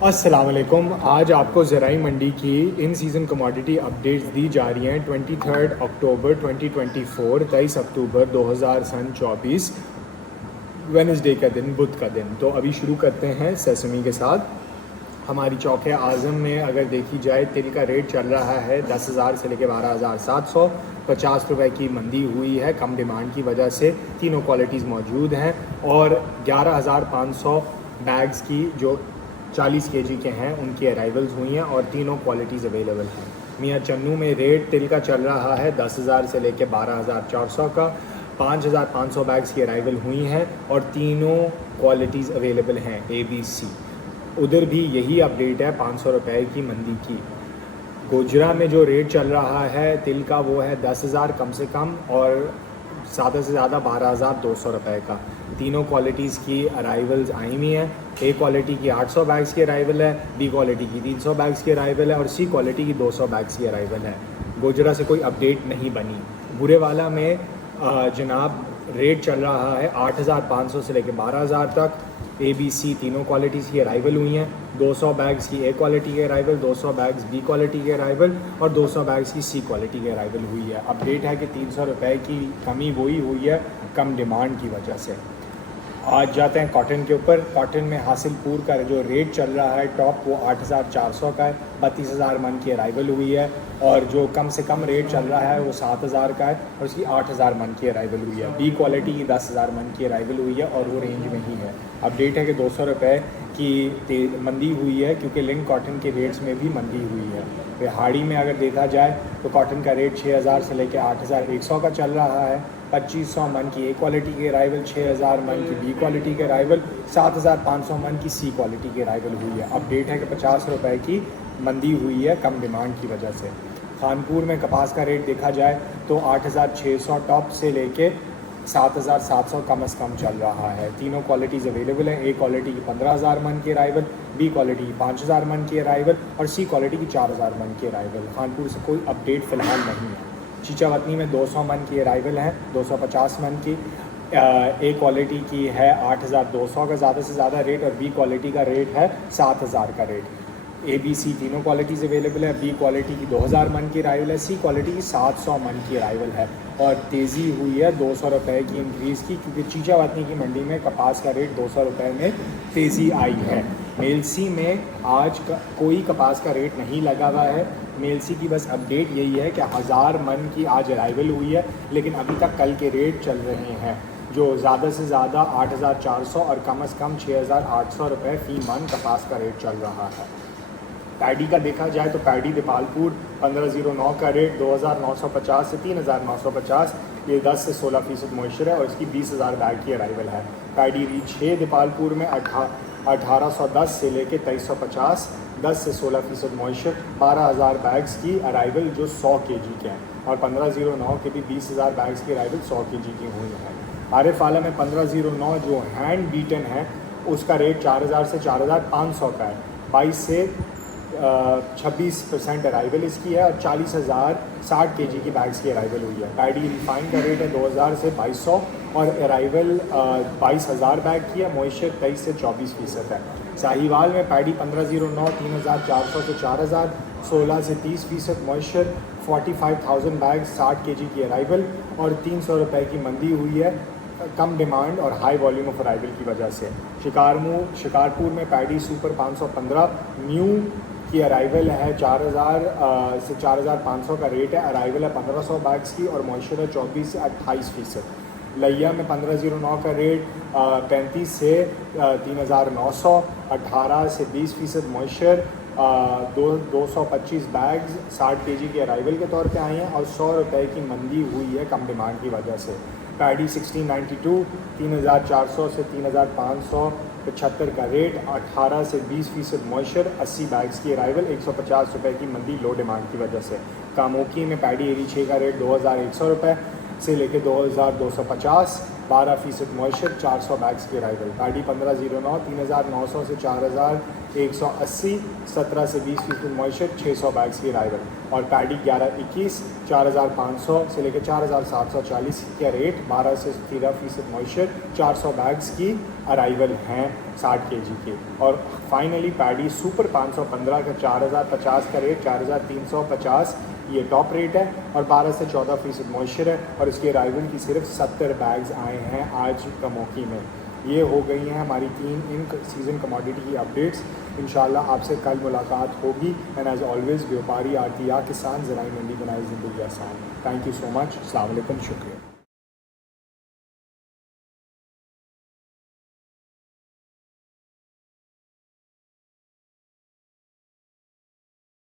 अस्सलाम वालेकुम। आज आपको ज़राई मंडी की इन सीज़न कमोडिटी अपडेट्स दी जा रही हैं 23 अक्टूबर 2024 23 अक्टूबर 2024 वेनसडे का दिन, बुध का दिन। तो अभी शुरू करते हैं सेसमी के साथ। हमारी चौक आज़म में अगर देखी जाए, तिल का रेट चल रहा है 10,000 से लेकर 12,700। 50 रुपये की मंदी हुई है कम डिमांड की वजह से। तीनों क्वालिटीज़ मौजूद हैं और 11,500 बैग्स की जो 40 केजी के हैं उनकी अराइवल्स हुई हैं और तीनों क्वालिटीज़ अवेलेबल हैं। मियाँ चन्नू में रेट तिल का चल रहा है 10,000 से लेकर 12,400 का। 5,500 बैग्स की अराइवल हुई हैं और तीनों क्वालिटीज़ अवेलेबल हैं ABC। उधर भी यही अपडेट है 500 रुपये की मंदी की। गोजरा में जो रेट चल रहा है तिल का वो है 10,000 कम से कम और ज़्यादा से ज़्यादा 12,200 रुपये का। तीनों क्वालिटीज़ की अराइवल्स आई हुई हैं। A क्वालिटी की 800 बैग्स की अराइवल है, B क्वालिटी की 300 बैग्स की अराइवल है और C क्वालिटी की 200 बैग्स की अराइवल है। गोजरा से कोई अपडेट नहीं बनी। बुरेवाला में जनाब रेट चल रहा है 8,500 से लेकर 12,000 तक। ABC तीनों क्वालिटीज़ की अराइवल हुई हैं। 200 बैग्स की A क्वालिटी की अराइवल, 200 बैग्स B क्वालिटी की अराइवल और 200 बैग्स की C क्वालिटी की अराइवल हुई है। अपडेट है कि 300 रुपये की कमी वही हुई है कम डिमांड की वजह से। आज जाते हैं कॉटन के ऊपर। कॉटन में हासिलपुर का जो रेट चल रहा है टॉप वो 8,400 का है। 32,000 मन की अराइवल हुई है और जो कम से कम रेट चल रहा है वो 7,000 का है और उसकी 8,000 मन की अराइवल हुई है। B क्वालिटी की 10,000 मन की अराइवल हुई है और वो रेंज में ही है। अपडेट है कि 200 रुपये की मंदी हुई है क्योंकि लिंक कॉटन के रेट्स में भी मंदी हुई है। रिहाड़ी में अगर देखा जाए तो कॉटन का रेट 6,000 से लेकर 8,100 का चल रहा है। 2,500 मन की A क्वालिटी की अराइवल, 6,000 मन की B क्वालिटी की अराइवल, 7,500 मन की C क्वालिटी की अराइवल हुई है। अपडेट है कि 50 रुपये की मंदी हुई है कम डिमांड की वजह से। खानपुर में कपास का रेट देखा जाए तो 8,600 टॉप से लेके 7,700 कम से कम चल रहा है। तीनों क्वालिटीज़ अवेलेबल हैं। A क्वालिटी की 15,000 मन की अराइवल, B क्वालिटी की 5,000 मन की अराइवल और C क्वालिटी की 4,000 मन की अराइवल। खानपुर से कोई अपडेट फ़िलहाल नहीं है। चीचावतनी में 200 मन की अराइवल है, 250 मन की। A क्वालिटी की है 8,200 का ज़्यादा से ज़्यादा रेट और B क्वालिटी का रेट है 7,000 का रेट। ABC तीनों क्वालिटीज़ अवेलेबल है। B क्वालिटी की 2,000 मन की अराइवल है, C क्वालिटी की 700 मन की अराइवल है और तेज़ी हुई है 200 रुपये की इंक्रीज़ की क्योंकि चीचावतनी की मंडी में कपास का रेट 200 रुपये में तेज़ी आई है। मेलसी में आज कोई कपास का रेट नहीं लगा हुआ है। मेलसी की बस अपडेट यही है कि 1,000 मन की आज अराइवल हुई है लेकिन अभी तक कल के रेट चल रहे हैं जो ज़्यादा से ज़्यादा 8,400 और कम से कम 6,800 रुपये फ़ी मन कपास का रेट चल रहा है। पैडी का देखा जाए तो पैडी दीपालपुर 1509 का रेट 2,950 से 3,950, ये 10 से 16% मॉइस्चर है और इसकी 20,000 बैग की अराइवल है। पैडी रीच 6 दीपालपुर में 1,810 से लेके 2,350, 10 से 16% मॉइस्चर, 12,000 बैग्स की अराइवल जो 100 kg के हैं और 1509 के भी 20,000 बैग्स की अराइवल 100 kg की हुई है। आरिफ आला में 1509 जो हैंड बीटन है उसका रेट 4,000 से 4,500 का है। 22 से 26% अराइवल इसकी है और 40,000 60 kg की बैग्स की अराइवल हुई है। पैडी रिफाइन का रेट है 2,000 से 2,200 और अराइवल 22,000 बैग की है। मॉइस्चर 23 से 24% है। साहिवाल में पैडी 1509 3,400 से 4,000, 16 से 30% मॉइस्चर, 45,000 बैग 60 kg की अराइवल और 300 रुपये की मंदी हुई है कम डिमांड और हाई वॉल्यूम ऑफ अराइवल की वजह से। शिकारपुर में पैडी सुपर 515 न्यू की अराइवल है 4,000 से 4,500 का रेट है। अराइवल है 1,500 बैग्स की और मॉइस्चर है 24 से 28%। लैया में 1509 का रेट 35 से 3,900, 18 से 20% मॉइस्चर, 225 बैग्स 60 kg के अराइवल के तौर पे आए हैं और 100 रुपये की मंदी हुई है कम डिमांड की वजह से। पैडी 1692 3,400 से 3,575 का रेट, 18 से 20% मॉइस्चर, 80 बैग्स की अराइवल, 150 रुपये की मंदी लो डिमांड की वजह से। कामोकी में पैडी एरी 6 का रेट 2,100 रुपये से लेकर 2,250, 12% मॉइस्चर, 400 बैग्स की अराइवल। पैडी 1509 3,900 से 4,180, 17 से 20% मॉइस्चर, 600 बैग्स की अराइवल। और पैडी 1121 4,500 से लेकर 4,740 का रेट, 12 से 13% मॉइस्चर, 400 बैग्स की अराइवल हैं। 60 kg के। और फाइनली पैडी सुपर 515 का 4050 का रेट, 4350 ये टॉप रेट है और 12 से 14% मॉइस्चर है और इसके अराइवल की सिर्फ 70 बैग्स आए हैं आज का मौके में। ये हो गई हैं हमारी 3 इन सीज़न कमोडिटी की अपडेट्स। इंशाल्लाह आपसे कल मुलाकात होगी। एंड एज ऑलवेज व्यापारी आरती या किसान ज़राई मंडी बनाई ज़िंदगी आसान। Thank you so much. अस्सलाम वालेकुम, शुक्रिया।